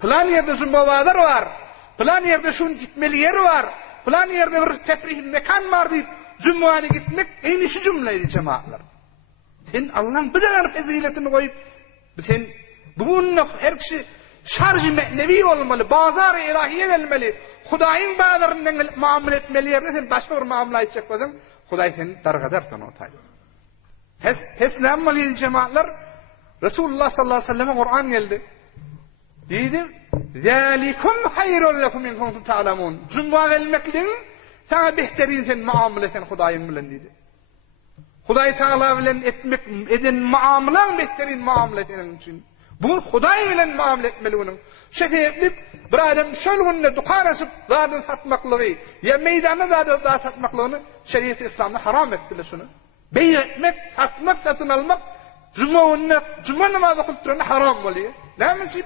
Plan yerde jumma bazar var. Plan yerde şun gitmeli yer var. Plan yerde bir teprih mekan var deyip cummağa gitmek en işi cümleydi cemaatler. Sen Allah'ın bir kadar faziletini koyup sen bununla her kişi şarj-ı me'nevi olmalı, bazar-ı ilahiye gelmeli. Hudaýyň bazarından muamele etmeli yerde sen başka bir muamele edecek bolsaň, Hudaý seni dargadarsan otay. Hes näme cemaatler? Resulullah sallallahu aleyhi ve sellem Kur'an geldi. Dedi, "Zalikum hayrun lekum in kuntum ta'lamun." Cumma gelmekliň sana behterin sen muamele sen Hudaýyň bilen dedi. Hudaý Taala bilen etmek eden muamele behterin muamele etenen için. Bu Hudaý bilen muamele etmeliğinin. Şeýleip bir adam şol günde dukan açıp zaten satmaklığı ya meydanda zaten satmaklygyny şeriat-ı İslam'da haram etdiler şunu. Bey etmek, satmak, satın almak cuma namazı kıltırında haram bolýar. Näme üçin?